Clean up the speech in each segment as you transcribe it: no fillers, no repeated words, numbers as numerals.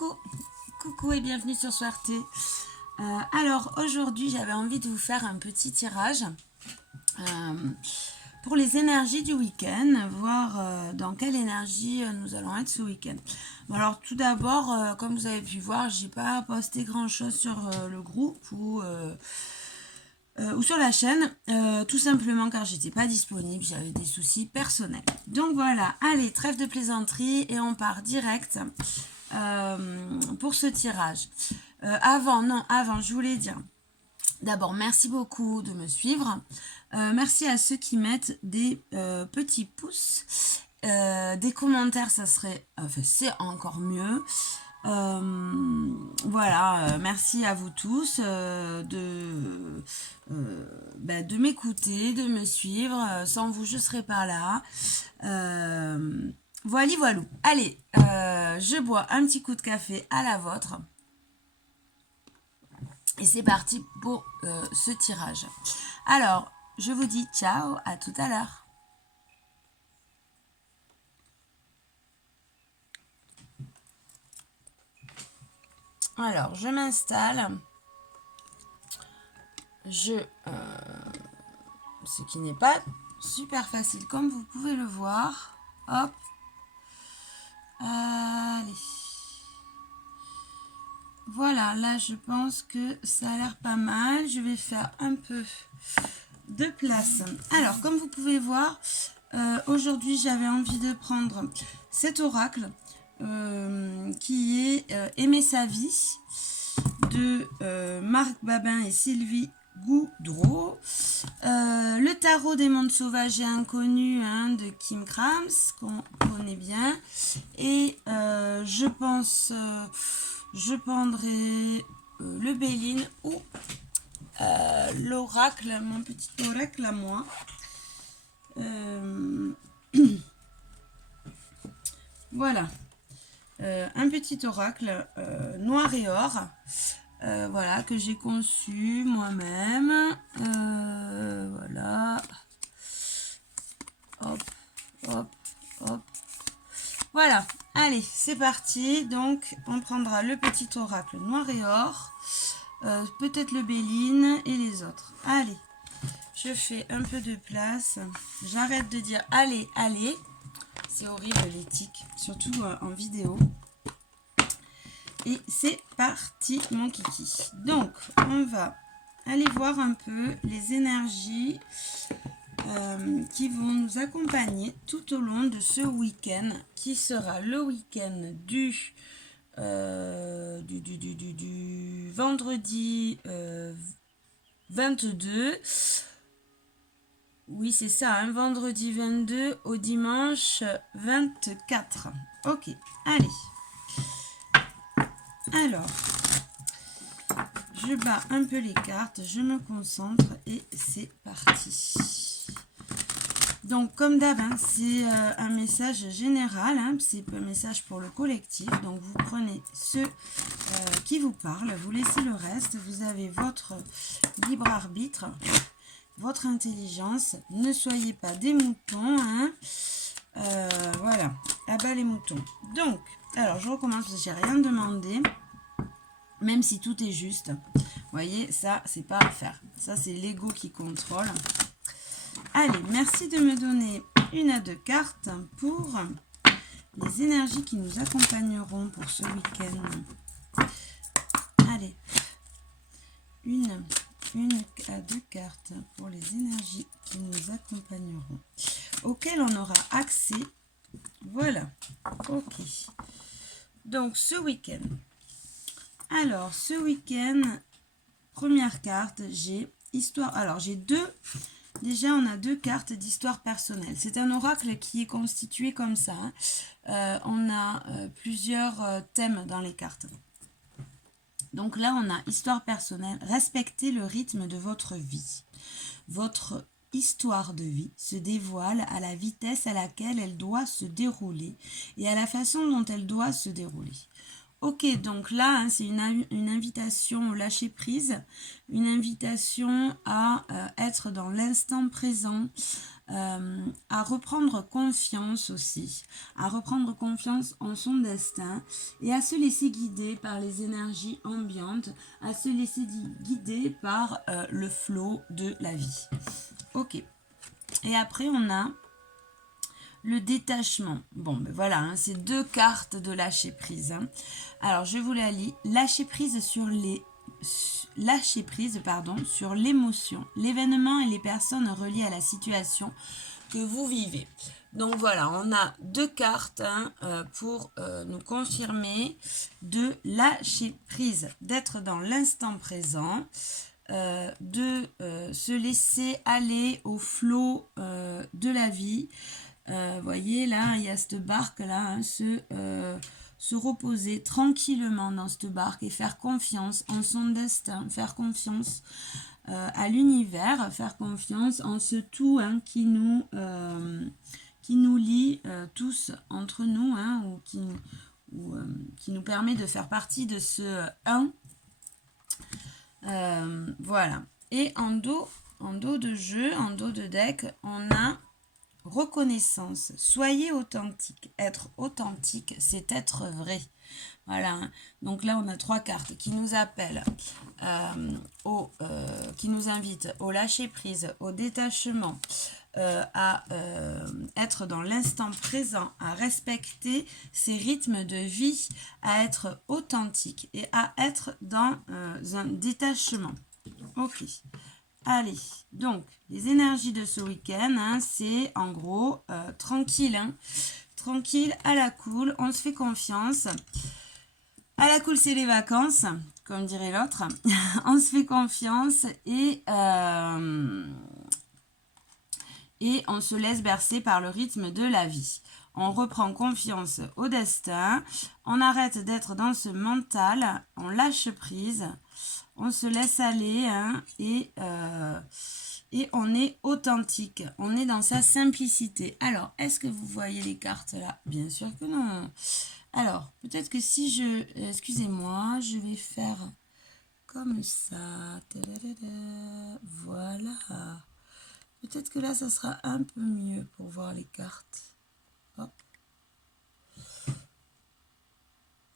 Coucou, coucou et bienvenue sur Soirté. Alors aujourd'hui j'avais envie de vous faire un petit tirage pour les énergies du week-end, voir dans quelle énergie nous allons être ce week-end. Bon, alors tout d'abord, comme vous avez pu voir, j'ai pas posté grand chose sur le groupe ou sur la chaîne, tout simplement car j'étais pas disponible, j'avais des soucis personnels. Donc voilà, allez, trêve de plaisanterie et on part direct pour ce tirage. Avant, je voulais dire, d'abord, merci beaucoup de me suivre. Merci à ceux qui mettent des petits pouces, des commentaires, ça serait, c'est encore mieux. Voilà, merci à vous tous de m'écouter, de me suivre. Sans vous, je serais pas là. Voilà. Allez, je bois un petit coup de café à la vôtre. Et c'est parti pour ce tirage. Alors, je vous dis ciao, à tout à l'heure. Alors, je m'installe. Ce qui n'est pas super facile, comme vous pouvez le voir. Hop. Allez. Voilà, là, je pense que ça a l'air pas mal. Je vais faire un peu de place. Alors, comme vous pouvez voir, aujourd'hui, j'avais envie de prendre cet oracle qui est Aimer sa vie de Marc Babin et Sylvie Goudreau. Le tarot des mondes sauvages et inconnus de Kim Krams, qu'on connaît bien. Et je pense, je prendrai le Béline ou l'oracle, mon petit oracle à moi. Voilà. Un petit oracle noir et or. Voilà, que j'ai conçu moi-même. Voilà. Hop, hop, hop. Voilà, allez, c'est parti. Donc, on prendra le petit oracle noir et or. Peut-être le Béline et les autres. Allez, je fais un peu de place. J'arrête de dire allez, allez. C'est horrible l'éthique, surtout en vidéo. Et c'est parti mon kiki. Donc on va aller voir un peu les énergies qui vont nous accompagner tout au long de ce week-end, qui sera le week-end du vendredi 22. Oui, c'est ça, un vendredi 22 au dimanche 24. Ok, allez. Alors, je bats un peu les cartes, je me concentre et c'est parti. Donc, comme d'hab, c'est un message général, c'est un message pour le collectif. Donc, vous prenez ceux qui vous parlent, vous laissez le reste. Vous avez votre libre arbitre, votre intelligence. Ne soyez pas des moutons. Voilà, à bas les moutons. Donc, alors, je recommence parce que j'ai rien demandé. Même si tout est juste. Vous voyez, ça, c'est pas à faire. Ça, c'est l'ego qui contrôle. Allez, merci de me donner une à deux cartes pour les énergies qui nous accompagneront pour ce week-end. Allez, une à deux cartes pour les énergies qui nous accompagneront, auxquelles on aura accès. Voilà, ok. Donc, ce week-end. Alors, ce week-end, première carte, j'ai histoire. Alors, j'ai deux. Déjà, on a deux cartes d'histoire personnelle. C'est un oracle qui est constitué comme ça. On a plusieurs thèmes dans les cartes. Donc là, on a histoire personnelle. Respectez le rythme de votre vie. Votre histoire de vie se dévoile à la vitesse à laquelle elle doit se dérouler et à la façon dont elle doit se dérouler. Ok, donc là, c'est une invitation au lâcher prise, une invitation à être dans l'instant présent, à reprendre confiance aussi, à reprendre confiance en son destin et à se laisser guider par les énergies ambiantes, à se laisser guider par le flot de la vie. Ok. Et après, on a le détachement. Bon, ben voilà, hein, c'est 2 cartes de lâcher prise. Hein. Alors, je vous la lis. Lâcher prise sur sur l'émotion, l'événement et les personnes reliées à la situation que vous vivez. Donc voilà, on a 2 cartes hein, pour nous confirmer de lâcher prise, d'être dans l'instant présent, de se laisser aller au flot de la vie. Voyez, là, il y a cette barque-là, hein, se reposer tranquillement dans cette barque et faire confiance en son destin, faire confiance à l'univers, faire confiance en ce tout hein, qui nous lie tous entre nous, hein, ou qui nous permet de faire partie de ce un. Voilà. Et en dos de jeu, en dos de deck, on a reconnaissance. Soyez authentique. Être authentique, c'est être vrai. Voilà. Donc là, on a 3 cartes qui nous appellent, qui nous invitent au lâcher prise, au détachement, à être dans l'instant présent, à respecter ses rythmes de vie, à être authentique et à être dans un détachement. Ok. Allez, donc les énergies de ce week-end, hein, c'est en gros tranquille, hein, tranquille, à la cool, on se fait confiance. À la cool, c'est les vacances, comme dirait l'autre. On se fait confiance et on se laisse bercer par le rythme de la vie. On reprend confiance au destin, on arrête d'être dans ce mental, on lâche prise. On se laisse aller hein, et on est authentique. On est dans sa simplicité. Alors, est-ce que vous voyez les cartes là? Bien sûr que non. Alors, peut-être que si je... excusez-moi, je vais faire comme ça. Voilà. Peut-être que là, ça sera un peu mieux pour voir les cartes. Hop.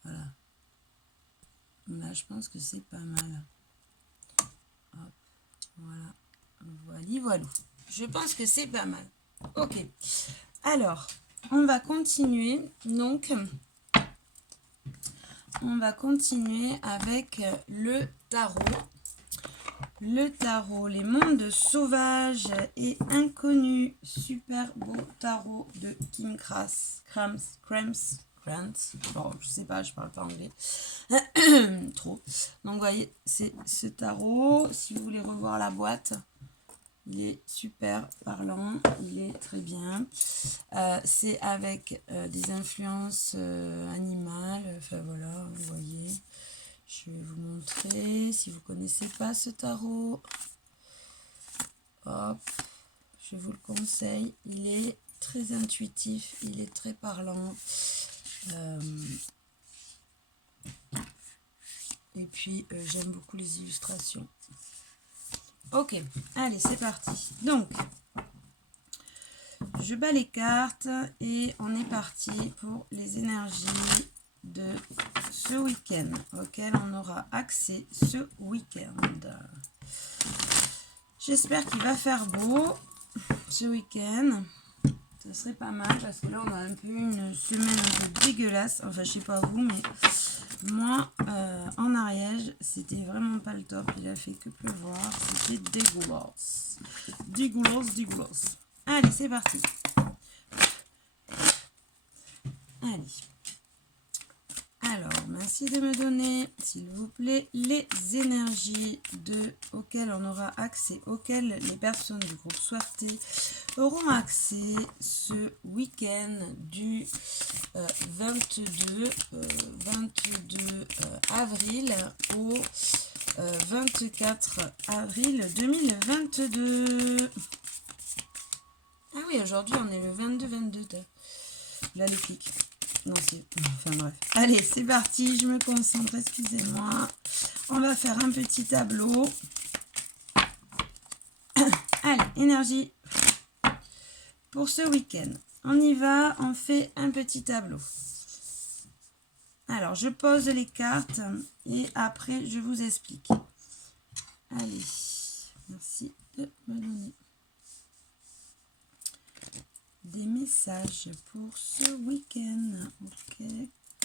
Voilà. Là, je pense que c'est pas mal. Hop, voilà. Voilà. Je pense que c'est pas mal. Ok. Alors, on va continuer. Donc, on va continuer avec le tarot. Le tarot, les mondes sauvages et inconnus. Super beau tarot de Kim Krams. Bon, je sais pas, je parle pas anglais. Trop. Donc, vous voyez, c'est ce tarot. Si vous voulez revoir la boîte, il est super parlant. Il est très bien. C'est avec des influences animales. Enfin, voilà, vous voyez. Je vais vous montrer. Si vous ne connaissez pas ce tarot, hop, je vous le conseille. Il est très intuitif. Il est très parlant. Et puis, j'aime beaucoup les illustrations. Ok, allez, c'est parti. Donc, je bats les cartes et on est parti pour les énergies de ce week-end auquel on aura accès ce week-end. J'espère qu'il va faire beau ce week-end. Ça serait pas mal parce que là on a un peu une semaine un peu dégueulasse. Enfin, je sais pas vous, mais moi en Ariège, c'était vraiment pas le top. Il a fait que pleuvoir. C'était dégueulasse. Dégueulasse. Allez, c'est parti. Allez. Alors, merci de me donner, s'il vous plaît, les énergies auxquelles on aura accès, auxquelles les personnes du groupe Soifté auront accès ce week-end du 22 avril au 24 avril 2022. Ah oui, aujourd'hui, on est le 22. Là, les clics. Non, c'est... Enfin, bref. Allez, c'est parti. Je me concentre. Excusez-moi. On va faire un petit tableau. Allez, énergie pour ce week-end. On y va, on fait un petit tableau. Alors, je pose les cartes et après, je vous explique. Allez, merci de me donner des messages pour ce week-end. Ok,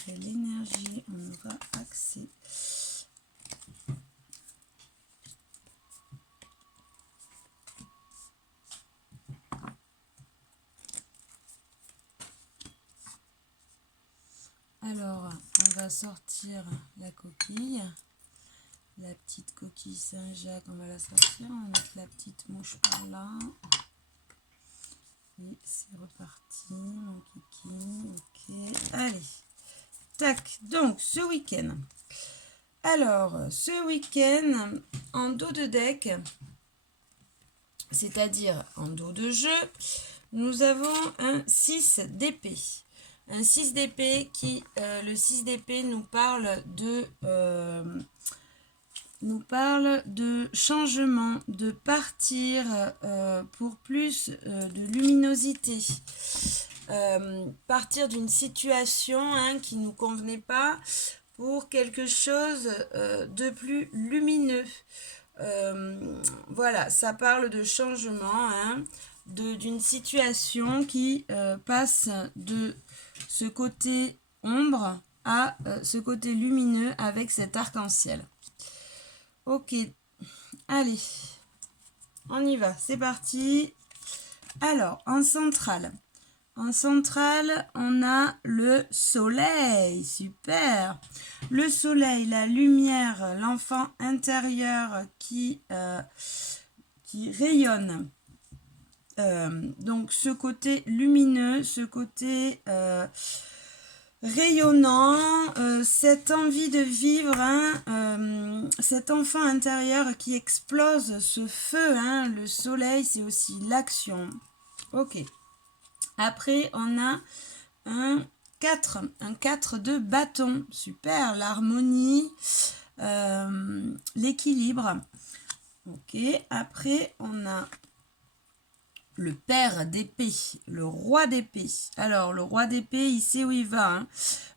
quelle énergie on aura accès? Alors, on va sortir la coquille. La petite coquille Saint-Jacques, on va la sortir. On va mettre la petite mouche par là. Et c'est reparti, mon kiki. Ok, allez. Tac, donc ce week-end. Alors, ce week-end, en dos de deck, c'est-à-dire en dos de jeu, nous avons un 6 d'épée. Un 6 d'épée qui, le 6 d'épée nous parle de changement, de partir pour plus de luminosité. Partir d'une situation qui ne nous convenait pas pour quelque chose de plus lumineux. Voilà, ça parle de changement, d'une situation qui passe de ce côté ombre à ce côté lumineux avec cet arc-en-ciel. Ok, allez, on y va, c'est parti. Alors, en centrale, on a le soleil, super. Le soleil, la lumière, l'enfant intérieur qui rayonne. Donc, ce côté lumineux, ce côté rayonnant, cette envie de vivre, cet enfant intérieur qui explose ce feu, le soleil, c'est aussi l'action. Ok. Après, on a un 4 de bâton. Super, l'harmonie, l'équilibre. Ok, après, on a le père d'épée, le roi d'épée. Alors, le roi d'épée, il sait où il va.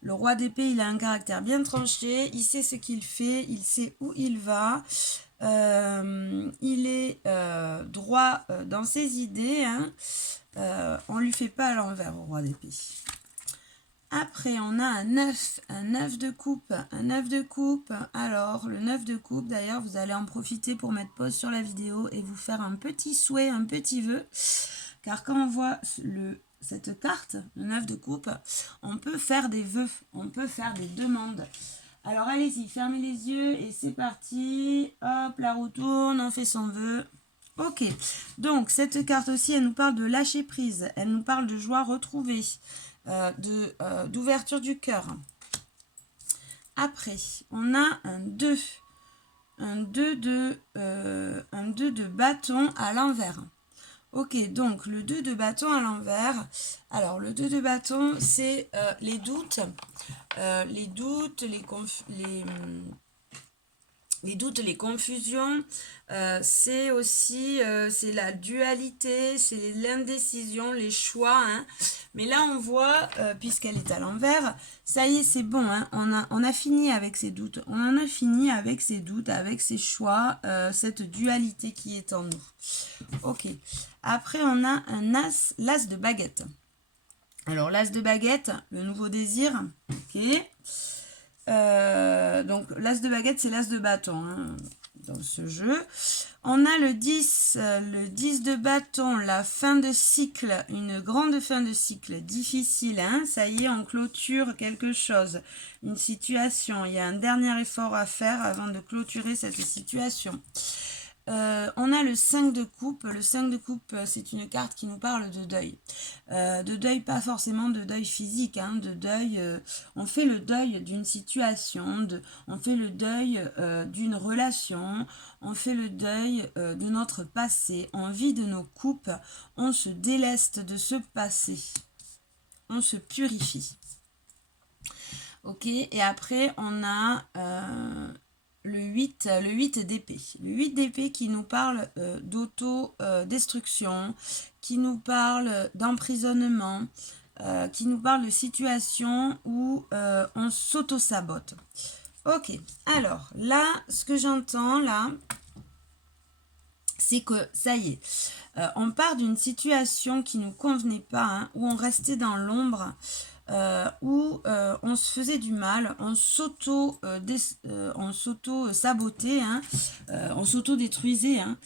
Le roi d'épée, il a un caractère bien tranché. Il sait ce qu'il fait. Il sait où il va. Il est droit dans ses idées. On ne lui fait pas à l'envers au roi d'épée. Après, on a un 9 de coupe, un 9 de coupe. Alors, le 9 de coupe, d'ailleurs, vous allez en profiter pour mettre pause sur la vidéo et vous faire un petit souhait, un petit vœu. Car quand on voit cette carte, le 9 de coupe, on peut faire des vœux, on peut faire des demandes. Alors, allez-y, fermez les yeux et c'est parti. Hop, la roue tourne, on fait son vœu. Ok, donc cette carte aussi, elle nous parle de lâcher prise, elle nous parle de joie retrouvée. D'ouverture du cœur. Après, on a un 2. Un 2 de bâton à l'envers. Ok, donc le 2 de bâton à l'envers. Alors, le 2 de bâton, c'est les doutes. Les doutes, les confusions, c'est aussi c'est la dualité, c'est l'indécision, les choix. Mais là, on voit, puisqu'elle est à l'envers, ça y est, c'est bon. On a fini avec ces doutes. On en a fini avec ces doutes, avec ces choix, cette dualité qui est en nous. Ok. Après, on a l'as de baguette. Alors, l'as de baguette, le nouveau désir. Ok. Donc l'as de baguette, c'est l'as de bâton dans ce jeu. On a le 10 de bâton, la fin de cycle, une grande fin de cycle difficile. Ça y est, on clôture quelque chose, une situation. Il y a un dernier effort à faire avant de clôturer cette situation. On a le 5 de coupe. Le 5 de coupe, c'est une carte qui nous parle de deuil. De deuil, pas forcément de deuil physique, de deuil. On fait le deuil d'une situation, on fait le deuil d'une relation, on fait le deuil de notre passé. On vit de nos coupes, on se déleste de ce passé. On se purifie. Ok, et après, on a le 8 d'épée. Le 8 d'épée qui nous parle d'auto-destruction, qui nous parle d'emprisonnement, qui nous parle de situations où on s'auto-sabote. Ok, alors là, ce que j'entends là, c'est que ça y est, on part d'une situation qui ne nous convenait pas, hein, où on restait dans l'ombre, où on se faisait du mal, on s'auto-sabotait, hein, on s'auto-détruisait. Hein.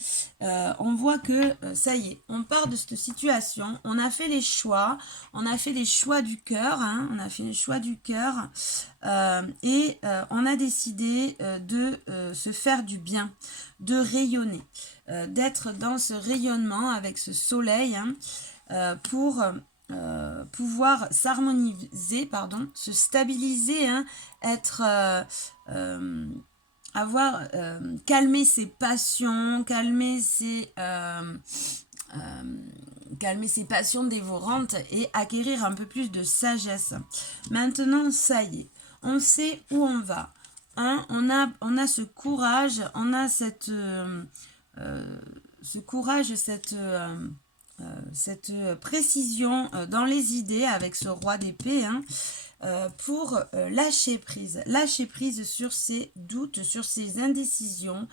On voit que ça y est, on part de cette situation, on a fait les choix, on a fait les choix du cœur, hein, on a fait les choix du cœur, et on a décidé de se faire du bien, de rayonner, d'être dans ce rayonnement avec ce soleil, hein, pour pouvoir s'harmoniser, pardon, se stabiliser, hein, être, avoir calmer ses passions, calmer ses passions dévorantes et acquérir un peu plus de sagesse. Maintenant, ça y est, on sait où on va. Hein, on a ce courage, on a cette ce courage, cette précision dans les idées avec ce roi d'épée, hein, pour lâcher prise sur ses doutes, sur ses indécisions,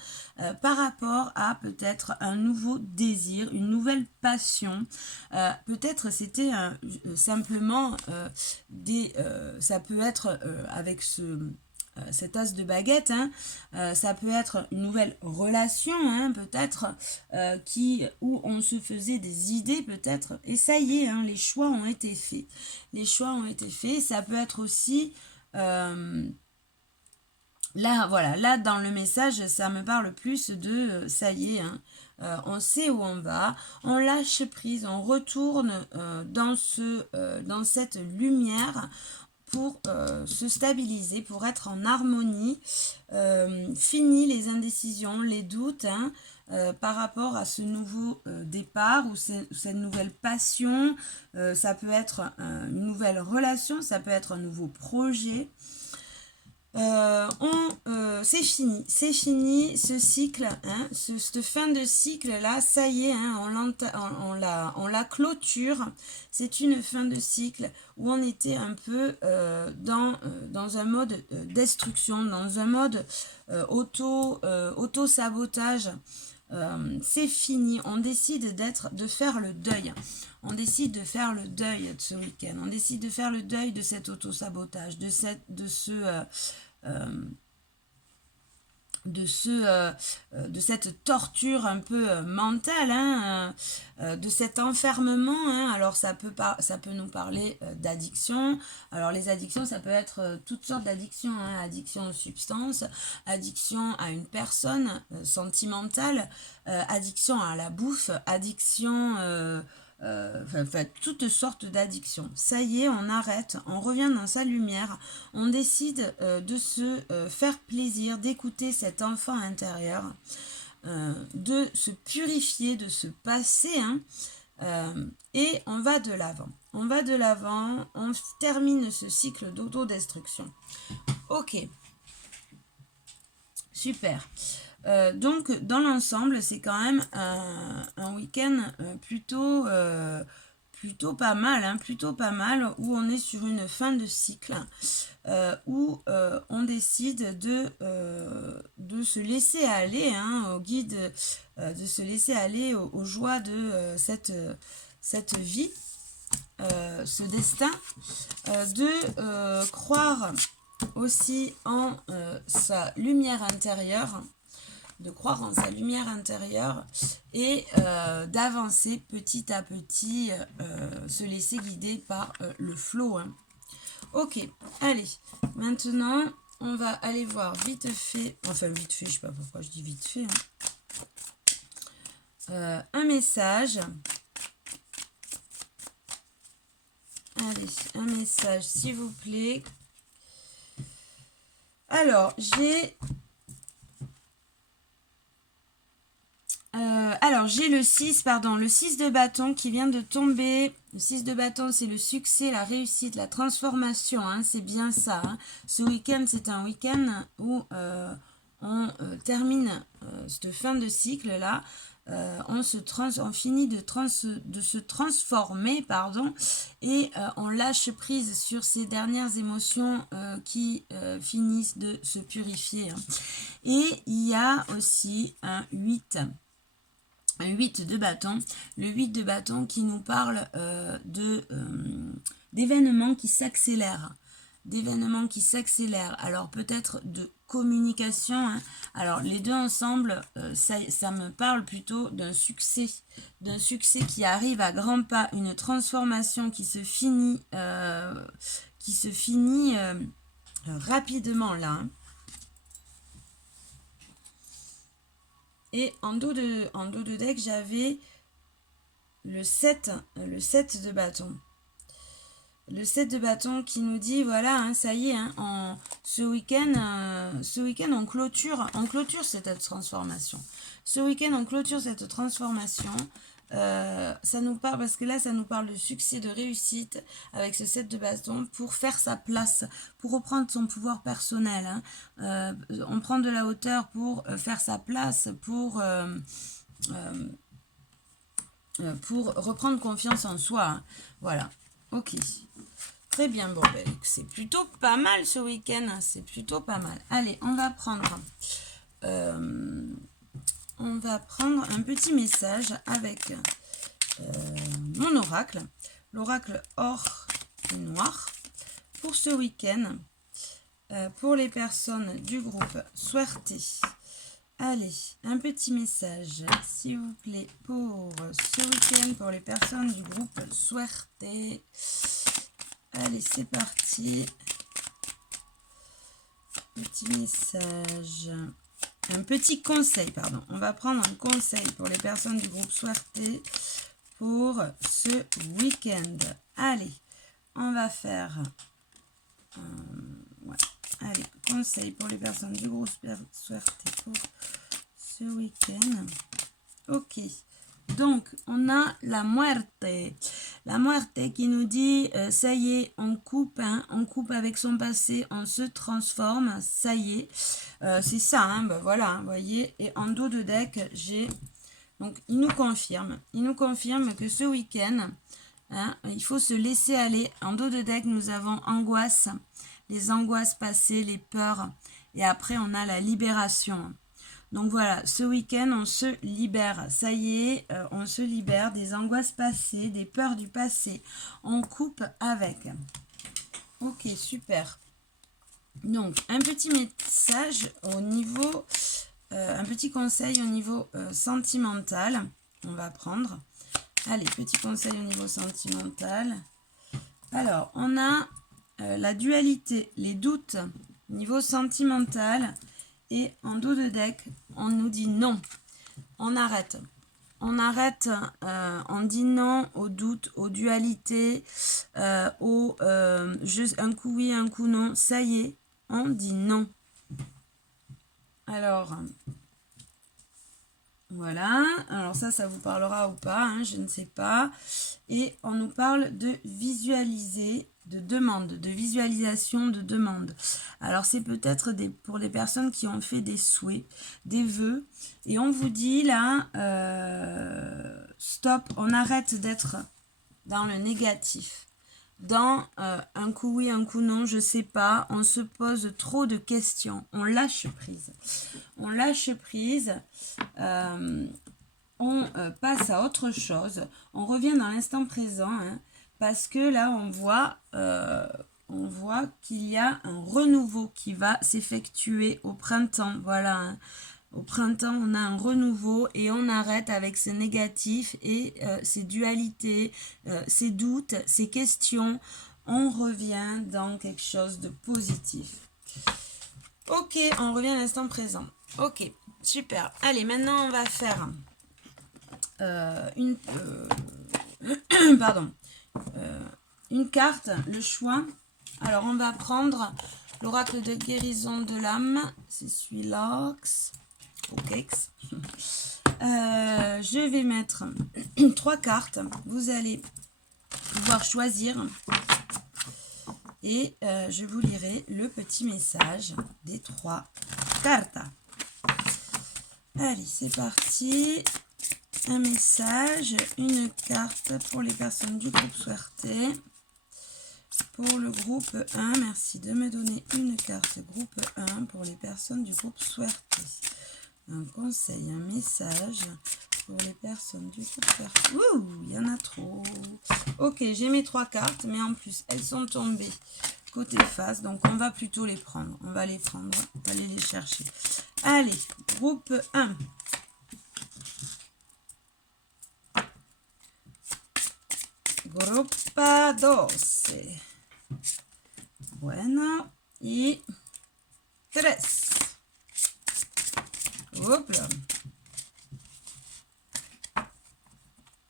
par rapport à peut-être un nouveau désir, une nouvelle passion. Peut-être c'était simplement ça peut être avec cet as de baguette, hein, ça peut être une nouvelle relation, hein, peut-être, où on se faisait des idées, peut-être, et ça y est, hein, les choix ont été faits. Les choix ont été faits, ça peut être aussi... là, voilà, là, dans le message, ça me parle plus de ça y est, hein, on sait où on va, on lâche prise, on retourne dans cette lumière, pour se stabiliser, pour être en harmonie, fini les indécisions, les doutes, hein, par rapport à ce nouveau départ ou cette nouvelle passion. Ça peut être une nouvelle relation, ça peut être un nouveau projet. C'est fini ce cycle, hein, cette fin de cycle là, ça y est, hein, on la clôture. C'est une fin de cycle où on était un peu dans un mode destruction, dans un mode auto-sabotage. C'est fini, on décide de faire le deuil. On décide de faire le deuil de ce week-end. On décide de faire le deuil de cet auto-sabotage, de cette torture un peu mentale, hein, de cet enfermement, hein. Alors ça peut nous parler d'addiction. Alors les addictions, ça peut être toutes sortes d'addictions, hein. Addiction aux substances, addiction à une personne sentimentale, addiction à la bouffe, addiction... toutes sortes d'addictions. Ça y est, on arrête, on revient dans sa lumière, on décide de se faire plaisir, d'écouter cet enfant intérieur, de se purifier, de se passer, hein, et on va de l'avant. On va de l'avant, on termine ce cycle d'autodestruction. Ok, super. Donc dans l'ensemble, c'est quand même un week-end plutôt pas mal, hein, plutôt pas mal, où on est sur une fin de cycle, où on décide de se laisser aller, hein, au guide, de se laisser aller aux joies de cette vie, ce destin, de croire aussi en sa lumière intérieure, de croire en sa lumière intérieure et d'avancer petit à petit, se laisser guider par le flow, hein. Ok, allez, maintenant on va aller voir vite fait, je sais pas pourquoi je dis vite fait, hein. Un message. Allez, un message s'il vous plaît. Alors, j'ai le 6, le 6 de bâton qui vient de tomber. Le 6 de bâton, c'est le succès, la réussite, la transformation, hein, c'est bien ça, hein. Ce week-end, c'est un week-end où termine cette fin de cycle-là, on finit de se transformer, pardon, et on lâche prise sur ces dernières émotions qui finissent de se purifier. Et il y a aussi un 8 de bâton. Le 8 de bâton qui nous parle d'événements qui s'accélèrent. Alors peut-être de communication. Hein. Alors les deux ensemble, ça me parle plutôt d'un succès qui arrive à grands pas, une transformation qui se finit, rapidement là. Hein. Et en dos de deck, j'avais le 7 de bâton. Le 7 de bâton qui nous dit, voilà, hein, ça y est, hein, ce week-end, on clôture cette transformation. Ce week-end, on clôture cette transformation. Ça nous parle, parce que là, ça nous parle de succès, de réussite avec ce 7 de bâton pour faire sa place, pour reprendre son pouvoir personnel. Hein. On prend de la hauteur pour faire sa place, pour reprendre confiance en soi. Hein. Voilà. Ok. Très bien. Bon, ben, c'est plutôt pas mal ce week-end. Hein. C'est plutôt pas mal. Allez, on va prendre un petit message avec mon oracle. L'oracle or et noir. Pour ce week-end, pour les personnes du groupe Suerte. Allez, un petit message, s'il vous plaît, pour ce week-end, pour les personnes du groupe Suerte. Allez, c'est parti. Petit message. Un petit conseil, pardon. On va prendre un conseil pour les personnes du groupe Suerte pour ce week-end. Allez, on va faire... ouais. Allez, conseil pour les personnes du groupe Suerte pour ce week-end. Ok. Donc, on a la muerte. La muerte qui nous dit, ça y est, on coupe avec son passé, on se transforme, ça y est. C'est ça, hein, ben voilà, vous voyez. Et en dos de deck, j'ai... Donc, il nous confirme que ce week-end, hein, il faut se laisser aller. En dos de deck, nous avons angoisse, les angoisses passées, les peurs. Et après, on a la libération. Donc voilà, ce week-end, on se libère. Ça y est, on se libère des angoisses passées, des peurs du passé. On coupe avec. Ok, super. Donc, un petit message au niveau... un petit conseil au niveau sentimental. On va prendre. Allez, petit conseil au niveau sentimental. Alors, on a la dualité, les doutes au niveau sentimental. Et en dos de deck, on nous dit non. On arrête. On arrête, on dit non aux doutes, aux dualités, un coup oui, un coup non. Ça y est, on dit non. Alors, voilà. Alors ça vous parlera ou pas, hein, je ne sais pas. Et on nous parle de visualiser, de demande, de visualisation de demande. Alors c'est peut-être pour les personnes qui ont fait des souhaits, des vœux. Et on vous dit là, stop, on arrête d'être dans le négatif. Dans un coup oui, un coup non, je sais pas, on se pose trop de questions, on lâche prise. On lâche prise, on passe à autre chose, on revient dans l'instant présent, hein, parce que là on voit qu'il y a un renouveau qui va s'effectuer au printemps, voilà, hein. Au printemps, on a un renouveau et on arrête avec ces négatifs et ces dualités, ces doutes, ces questions. On revient dans quelque chose de positif. Ok, on revient à l'instant présent. Ok, super. Allez, maintenant, on va faire une carte, le choix. Alors, on va prendre l'oracle de guérison de l'âme. C'est celui-là. Ok. Je vais mettre 3 cartes. Vous allez pouvoir choisir. Et je vous lirai le petit message des 3 cartes. Allez, c'est parti. Un message, une carte pour les personnes du groupe Suerte. Pour le groupe 1, merci de me donner une carte groupe 1 pour les personnes du groupe Suerte. Un conseil, un message pour les personnes du groupe Suerte. Ouh, il y en a trop. Ok, j'ai mes 3 cartes, mais en plus, elles sont tombées côté face, donc on va plutôt les prendre. On va les prendre, on va aller les chercher. Allez, groupe 1. Gruppa 2. Bueno. Y 3. Hop là.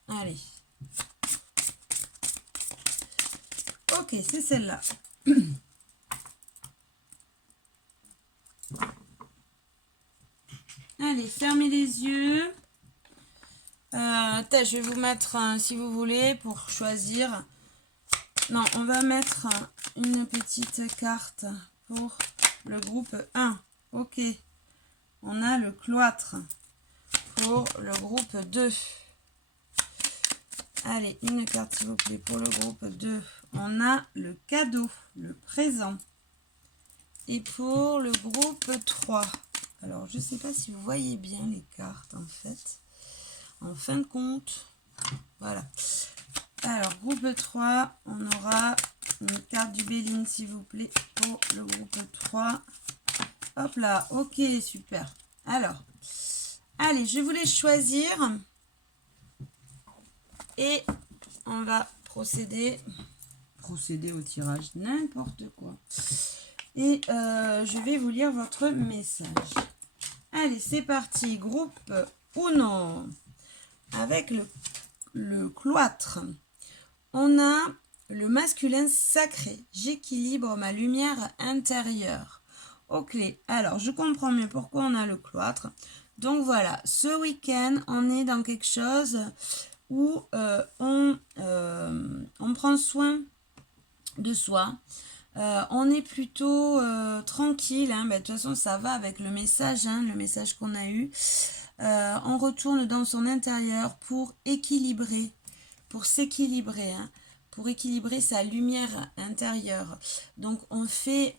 Allez. Ok, c'est celle-là. Allez, fermez les yeux. Je vais vous mettre, si vous voulez, pour choisir. Non, on va mettre une petite carte pour le groupe 1. Ok. On a le cloître pour le groupe 2. Allez, une carte s'il vous plaît pour le groupe 2. On a le cadeau, le présent. Et pour le groupe 3. Alors, je ne sais pas si vous voyez bien les cartes en fait. En fin de compte, voilà. Alors, groupe 3, on aura une carte du Béline, s'il vous plaît, pour le groupe 3. Hop là, ok, super. Alors, allez, je vais vous les choisir. Et on va procéder au tirage, n'importe quoi. Et je vais vous lire votre message. Allez, c'est parti. Groupe 1. Avec le cloître. On a le masculin sacré. J'équilibre ma lumière intérieure. Ok, alors je comprends mieux pourquoi on a le cloître. Donc voilà, ce week-end, on est dans quelque chose où on prend soin de soi. On est plutôt tranquille. Hein. De toute façon, ça va avec le message qu'on a eu. On retourne dans son intérieur pour équilibrer, pour s'équilibrer, hein, pour équilibrer sa lumière intérieure. Donc on fait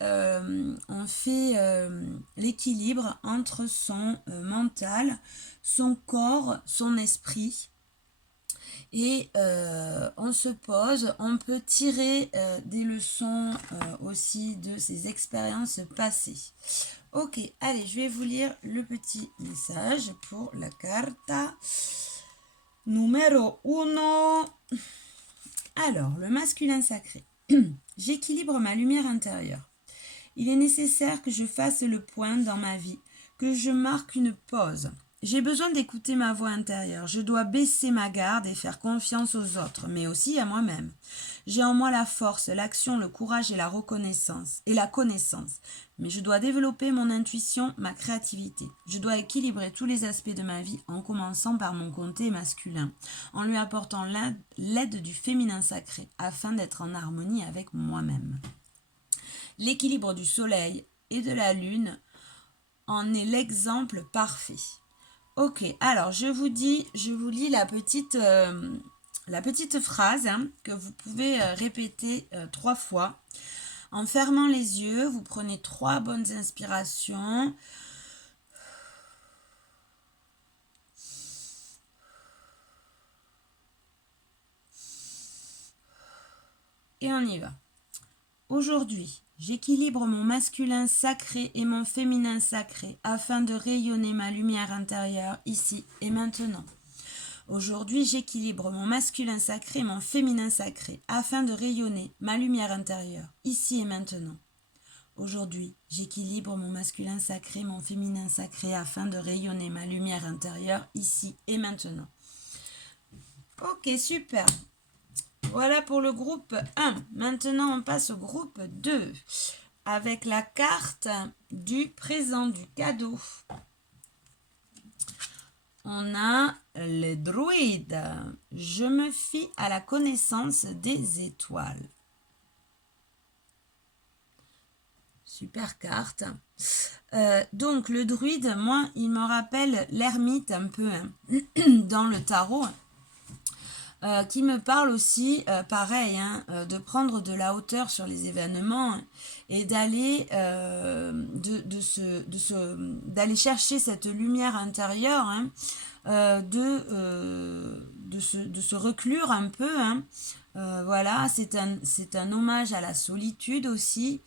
l'équilibre entre son mental, son corps, son esprit. Et on se pose, on peut tirer des leçons aussi de ces expériences passées. Ok, allez, je vais vous lire le petit message pour la carta numéro 1. Alors, le masculin sacré. J'équilibre ma lumière intérieure. Il est nécessaire que je fasse le point dans ma vie, que je marque une pause. J'ai besoin d'écouter ma voix intérieure. Je dois baisser ma garde et faire confiance aux autres, mais aussi à moi-même. J'ai en moi la force, l'action, le courage et la reconnaissance et la connaissance. Mais je dois développer mon intuition, ma créativité. Je dois équilibrer tous les aspects de ma vie en commençant par mon côté masculin, en lui apportant l'aide du féminin sacré afin d'être en harmonie avec moi-même. L'équilibre du soleil et de la lune en est l'exemple parfait. Ok, alors je vous lis la petite phrase que vous pouvez répéter 3 fois. En fermant les yeux, vous prenez 3 bonnes inspirations. Et on y va. Aujourd'hui, j'équilibre mon masculin sacré et mon féminin sacré afin de rayonner ma lumière intérieure ici et maintenant. Aujourd'hui, j'équilibre mon masculin sacré et mon féminin sacré afin de rayonner ma lumière intérieure ici et maintenant. Aujourd'hui, j'équilibre mon masculin sacré et mon féminin sacré afin de rayonner ma lumière intérieure ici et maintenant. Ok, super. Voilà pour le groupe 1. Maintenant, on passe au groupe 2 avec la carte du présent, du cadeau. On a le druide. Je me fie à la connaissance des étoiles. super carte. Donc le druide, moi, il me rappelle l'ermite un peu hein, dans le tarot. Qui me parle aussi, pareil, hein, de prendre de la hauteur sur les événements hein, et d'aller d'aller chercher cette lumière intérieure, hein, de se reclure un peu. Hein. Voilà, c'est un hommage à la solitude aussi.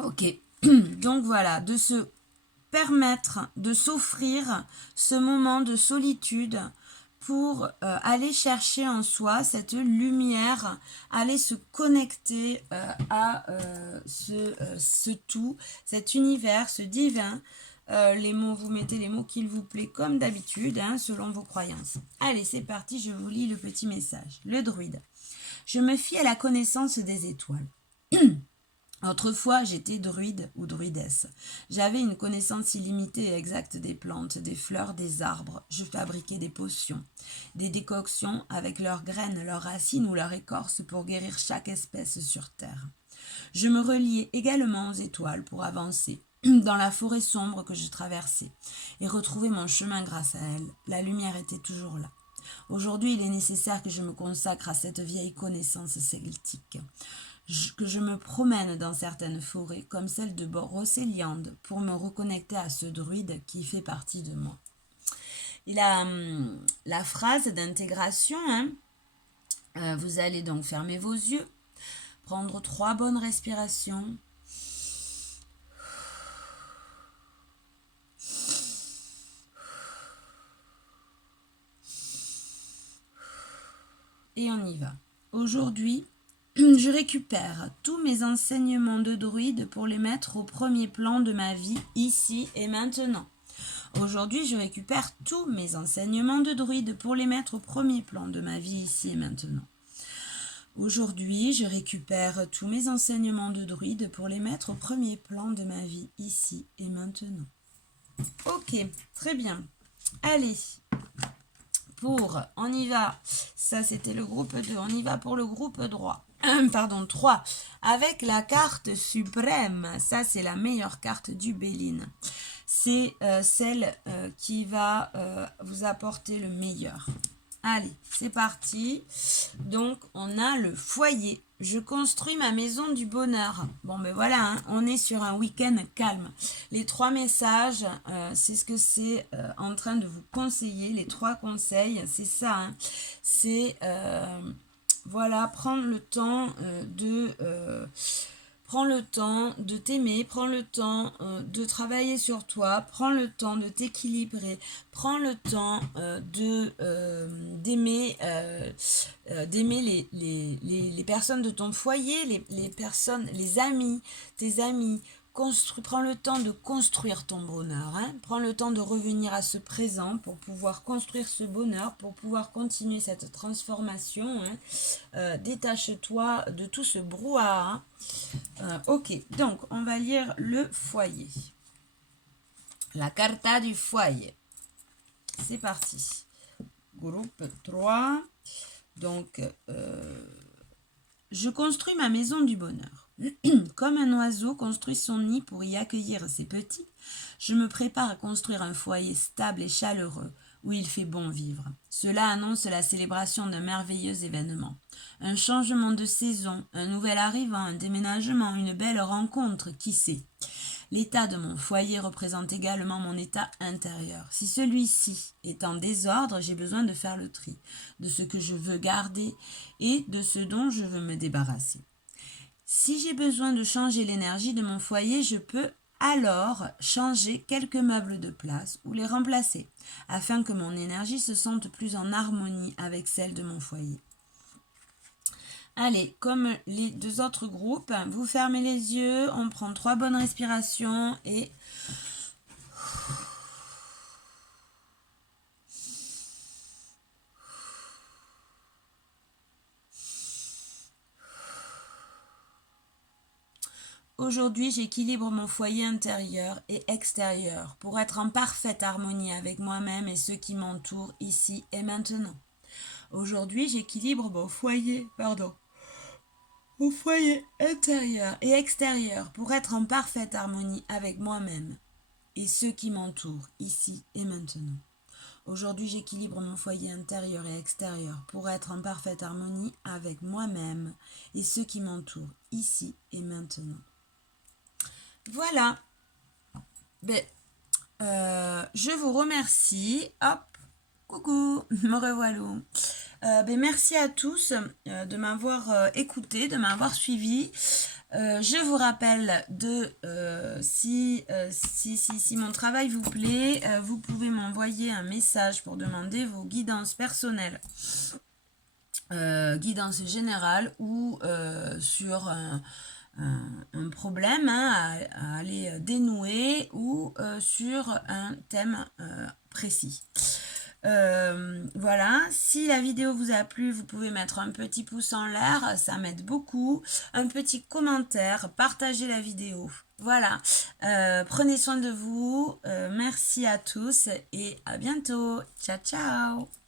Ok, donc voilà, de se permettre de s'offrir ce moment de solitude pour aller chercher en soi cette lumière, aller se connecter à ce tout, cet univers, ce divin. Les mots, vous mettez les mots qu'il vous plaît comme d'habitude, hein, selon vos croyances. Allez, c'est parti, je vous lis le petit message. Le druide. Je me fie à la connaissance des étoiles. Autrefois, j'étais druide ou druidesse. J'avais une connaissance illimitée et exacte des plantes, des fleurs, des arbres. Je fabriquais des potions, des décoctions avec leurs graines, leurs racines ou leur écorce pour guérir chaque espèce sur Terre. Je me reliais également aux étoiles pour avancer dans la forêt sombre que je traversais et retrouver mon chemin grâce à elles. La lumière était toujours là. Aujourd'hui, il est nécessaire que je me consacre à cette vieille connaissance celtique. Que je me promène dans certaines forêts, comme celle de Brocéliande, pour me reconnecter à ce druide qui fait partie de moi. Il a la phrase d'intégration. Hein. Vous allez donc fermer vos yeux, prendre 3 bonnes respirations. Et on y va. Aujourd'hui, je récupère tous mes enseignements de druide pour les mettre au premier plan de ma vie, ici et maintenant. Aujourd'hui, je récupère tous mes enseignements de druide pour les mettre au premier plan de ma vie, ici et maintenant. Aujourd'hui, je récupère tous mes enseignements de druide pour les mettre au premier plan de ma vie, ici et maintenant. Ok, très bien. Allez. On y va, ça c'était le groupe 2, on y va pour le groupe 3, avec la carte suprême, ça c'est la meilleure carte du Béline, c'est celle qui va vous apporter le meilleur. Allez, c'est parti. Donc, on a le foyer. Je construis ma maison du bonheur. Bon, ben voilà, hein, on est sur un week-end calme. Les 3 messages, c'est ce que c'est en train de vous conseiller. Les 3 conseils, c'est ça. Hein. C'est, voilà, prendre le temps prends le temps de t'aimer, prends le temps de travailler sur toi, prends le temps de t'équilibrer, prends le temps d'aimer les personnes de ton foyer, les personnes, les amis, tes amis. Prends le temps de construire ton bonheur, hein. Prends le temps de revenir à ce présent pour pouvoir construire ce bonheur, pour pouvoir continuer cette transformation. Hein. Détache-toi de tout ce brouhaha. Ok, donc on va lire le foyer. La carta du foyer. C'est parti. Groupe 3. Donc, je construis ma maison du bonheur. Comme un oiseau construit son nid pour y accueillir ses petits, je me prépare à construire un foyer stable et chaleureux où il fait bon vivre. Cela annonce la célébration d'un merveilleux événement. Un changement de saison, un nouvel arrivant, un déménagement, une belle rencontre, qui sait. L'état de mon foyer représente également mon état intérieur. Si celui-ci est en désordre, j'ai besoin de faire le tri de ce que je veux garder et de ce dont je veux me débarrasser. Si j'ai besoin de changer l'énergie de mon foyer, je peux alors changer quelques meubles de place ou les remplacer, afin que mon énergie se sente plus en harmonie avec celle de mon foyer. Allez, comme les 2 autres groupes, vous fermez les yeux, on prend 3 bonnes respirations et... Aujourd'hui, j'équilibre mon foyer intérieur et extérieur pour être en parfaite harmonie avec moi-même et ceux qui m'entourent ici et maintenant. Aujourd'hui, j'équilibre mon foyer, au foyer intérieur et extérieur pour être en parfaite harmonie avec moi-même et ceux qui m'entourent, ici et maintenant. Aujourd'hui, j'équilibre mon foyer intérieur et extérieur pour être en parfaite harmonie avec moi-même et ceux qui m'entourent, ici et maintenant. Voilà. Ben, je vous remercie. Hop, coucou, me revoilà. Merci à tous de m'avoir écouté, de m'avoir suivi. Je vous rappelle si mon travail vous plaît, vous pouvez m'envoyer un message pour demander vos guidances personnelles, guidance générale ou sur un problème à aller dénouer ou sur un thème précis. Voilà, si la vidéo vous a plu, vous pouvez mettre un petit pouce en l'air, ça m'aide beaucoup, un petit commentaire, partagez la vidéo. Voilà, prenez soin de vous, merci à tous et à bientôt, ciao ciao.